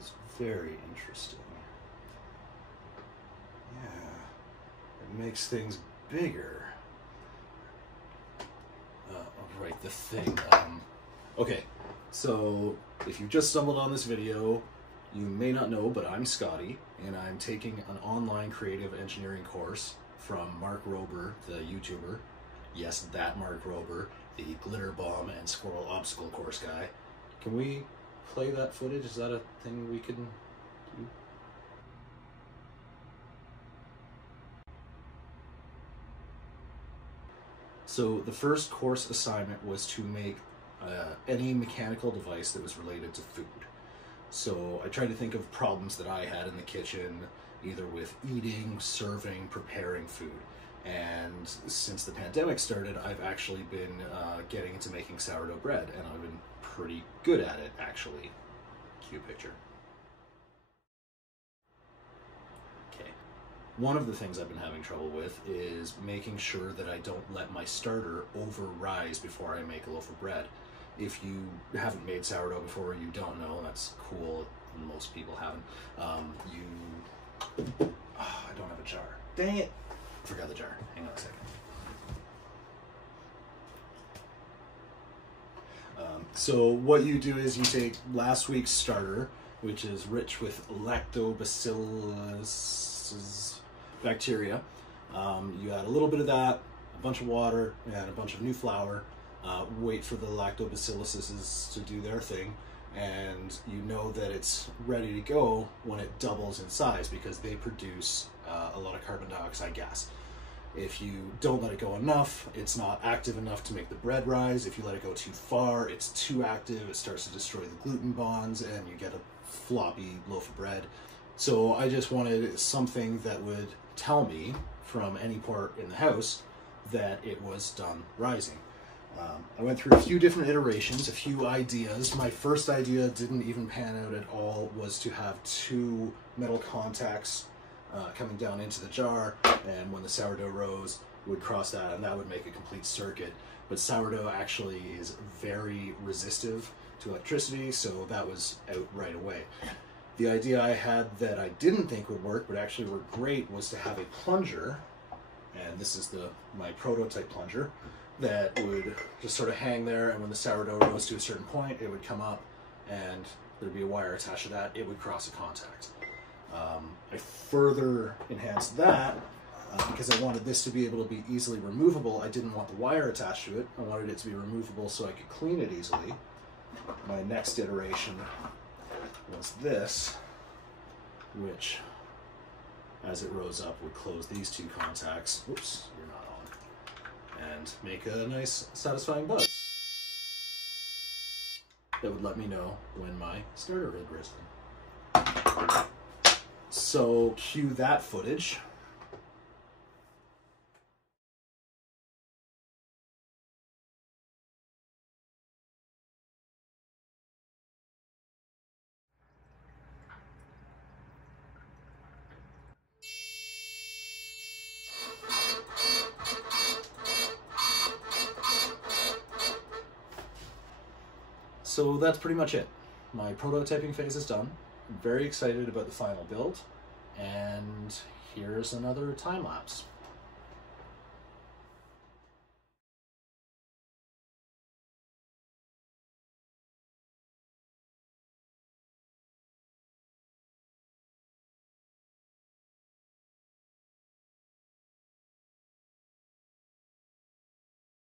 is very interesting. Yeah, it makes things bigger. Right, the thing. Okay, so if you've just stumbled on this video, you may not know, but I'm Scotty, and I'm taking an online creative engineering course from Mark Rober, the YouTuber. Yes, that Mark Rober, the glitter bomb and squirrel obstacle course guy. Can we play that footage? Is that a thing we can do? So the first course assignment was to make any mechanical device that was related to food. So I tried to think of problems that I had in the kitchen, either with eating, serving, preparing food. And since the pandemic started, I've actually been getting into making sourdough bread, and I've been pretty good at it, actually. Cue picture. Okay. One of the things I've been having trouble with is making sure that I don't let my starter over-rise before I make a loaf of bread. If you haven't made sourdough before, you don't know, that's cool, most people haven't. I don't have a jar. Dang it! I forgot the jar. Hang on a second. So what you do is you take last week's starter, which is rich with lactobacillus bacteria. You add a little bit of that, a bunch of water, and a bunch of new flour. Wait for the lactobacilluses to do their thing, and you know that it's ready to go when it doubles in size, because they produce a lot of carbon dioxide gas. If you don't let it go enough, it's not active enough to make the bread rise. If you let it go too far, it's too active, it starts to destroy the gluten bonds, and you get a floppy loaf of bread. So I just wanted something that would tell me from any part in the house that it was done rising. I went through a few different iterations, a few ideas. My first idea didn't even pan out at all, was to have two metal contacts coming down into the jar, and when the sourdough rose, would cross that, and that would make a complete circuit. But sourdough actually is very resistive to electricity, so that was out right away. The idea I had that I didn't think would work, but actually worked great, was to have a plunger, and this is my prototype plunger, that would just sort of hang there, and when the sourdough rose to a certain point, it would come up, and there'd be a wire attached to that. It would cross a contact. I further enhanced that because I wanted this to be able to be easily removable. I didn't want the wire attached to it. I wanted it to be removable so I could clean it easily. My next iteration was this, which, as it rose up, would close these two contacts. Whoops, you're not on. And make a nice, satisfying buzz that would let me know when my starter had risen. So cue that footage. So that's pretty much it. My prototyping phase is done. I'm very excited about the final build, and here's another time lapse.